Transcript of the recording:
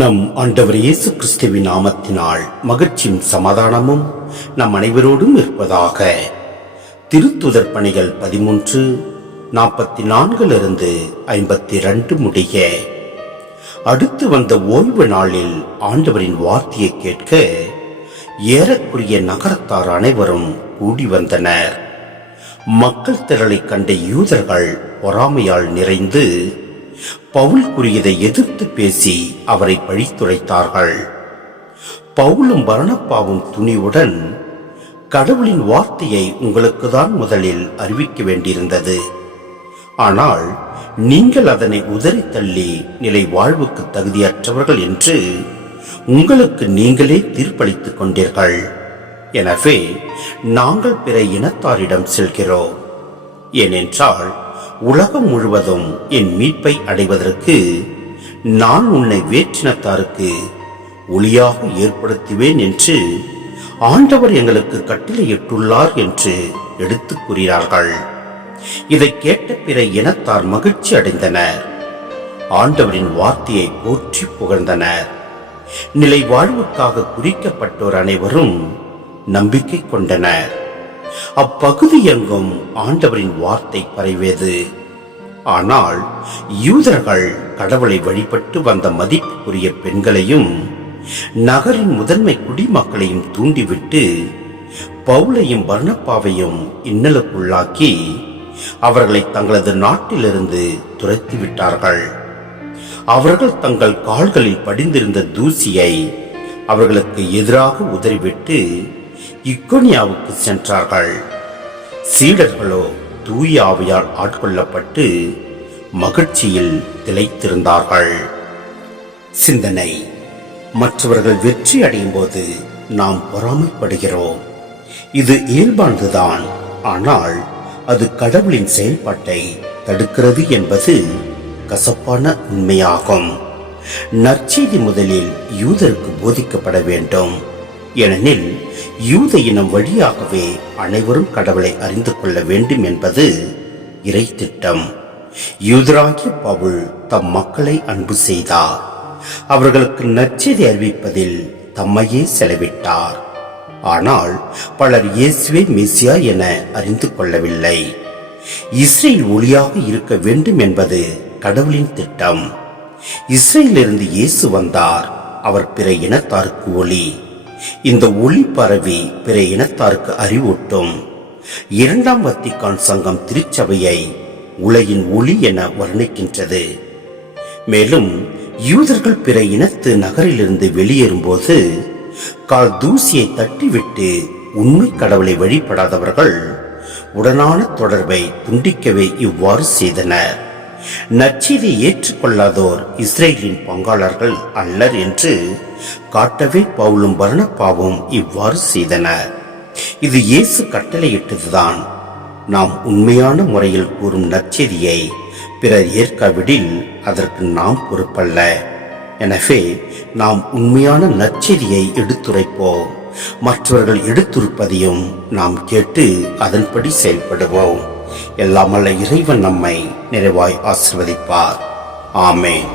நம் ஆண்டவர் இயேசு கிறிஸ்துவின் நாமத்தினால் மகிழ்ச்சியும் சமாதானமும் நம் அனைவரோடும் இருப்பதாக. திருத்துதர் பணிகள் 13:44-52 முடிய. அடுத்து வந்த ஓய்வு நாளில் ஆண்டவரின் வார்த்தையை கேட்க ஏறக்குரிய நகரத்தார் அனைவரும் கூடி வந்தனர். மக்கள் திரளை கண்ட யூதர்கள் பொறாமையால் நிறைந்து பவுல் கூறியதை எதிர்த்து பேசி அவரை பழித்துரைத்தார்கள். பவுலும் பர்னபாவும் துணிவுடன், கடவுளின் வார்த்தையை உங்களுக்கு தான் முதலில் அறிவிக்க வேண்டியிருந்தது, ஆனால் நீங்கள் அதனை உதறி தள்ளி நிலை வாழ்வுக்கு தகுதியற்றவர்கள் என்று உங்களுக்கு நீங்களே தீர்ப்பளித்துக் கொண்டீர்கள். எனவே நாங்கள் பிற இனத்தாரிடம் செல்கிறோம். ஏனென்றால் உலகம் முழுவதும் என் மீட்பை அடைவதற்கு நான் உன்னை வேற்றினத்தாருக்கு ஒளியாக ஏற்படுத்துவேன் என்று ஆண்டவர் எங்களுக்கு கட்டளையிட்டுள்ளார் என்று எடுத்துக் கூறினார்கள். இதை கேட்ட பிற இனத்தார் மகிழ்ச்சி அடைந்தனர். ஆண்டவரின் வார்த்தையை போற்றி புகழ்ந்தனர். நிலை வாழ்வுக்காக குறிக்கப்பட்டோர் அனைவரும் நம்பிக்கை கொண்டனர். அப்பகுதி எங்கும் ஆண்டவரின் வார்த்தை பரவியது. ஆனால் யூதர்கள் கடவுளை வழிபட்டு வந்த மதிப்புக்குரிய பெண்களையும் நகரின் முதன்மை குடிமக்களையும் தூண்டிவிட்டு பவுலையும் பர்னபாவையும் இன்னலுக்குள்ளாக்கி அவர்களை தங்களது நாட்டிலிருந்து துரத்திவிட்டார்கள். அவர்கள் தங்கள் கால்களில் படிந்திருந்த தூசியை அவர்களுக்கு எதிராக உதறிவிட்டு இக்கோனியாவுக்கு சென்றார்கள். சீடர்களோ தூய ஆவியால் ஆட்கொள்ளப்பட்டு மகிழ்ச்சியில் திளைத்திருந்தார்கள். சிந்தனை: மற்றவர்கள் வெற்றி அடையும் போது நாம் பொறாமைப்படுகிறோம். இது இயல்பானதுதான், ஆனால் அது கடவுளின் செயல்பாட்டை தடுக்கிறது என்பது கசப்பான உண்மையாகும். நற்செய்தி முதலில் யூதருக்கு போதிக்கப்பட வேண்டும். ஏனெனில் யூத இனம் வழியாகவே அனைவரும் கடவுளை அறிந்து கொள்ள வேண்டும் என்பது இறை திட்டம். யூதராகிய பவுல் தம் மக்களை அன்பு செய்தார். அவர்களுக்கு நற்செய்தி அறிவிப்பதில் தம்மையே செலவிட்டார். ஆனால் பலர் இயேசுவே மெசியா என அறிந்து கொள்ளவில்லை. இஸ்ரேல் ஒளியாக இருக்க வேண்டும் என்பது கடவுளின் திட்டம். இஸ்ரேலிலிருந்து இயேசு வந்தார். அவர் பிற இனத்தாருக்கு ஒளி. இந்த ஒளி பரவி பிற இனத்தாருக்கு அறிவூட்டும். இரண்டாம் வத்திக்கான் சங்கம் திருச்சபையை உலகின் ஒளி என வர்ணிக்கின்றது. மேலும் யூதர்கள் பிற இனத்து நகரிலிருந்து வெளியேறும்போது கால் தூசியை தட்டிவிட்டு உண்மை கடவுளை வழிபடாதவர்கள் உடனான தொடர்பை துண்டிக்கவே இவ்வாறு செய்தனர். நற்செய்தியை ஏற்றுக்கொள்ளாதோர் இஸ்ரேலின் பங்காளர்கள் அல்லர் என்று காட்டவே பவுலும் பர்னபாவும் இவ்வாறு செய்தனர். இது இயேசு கட்டளையிட்டதுதான். நாம் உண்மையான முறையில் கூறும் நற்செய்தியை பிறர் ஏற்காவிடில் அதற்கு நாம் பொறுப்பல்ல. எனவே நாம் உண்மையான நற்செய்தியை எடுத்துரைப்போம். மற்றவர்கள் எடுத்துரைப்பதையும் நாம் கேட்டு அதன்படி செயல்படுவோம். எல்லாம் வல்ல இறைவன் நம்மை நிறைவாய் ஆசீர்வதிப்பார். ஆமென்.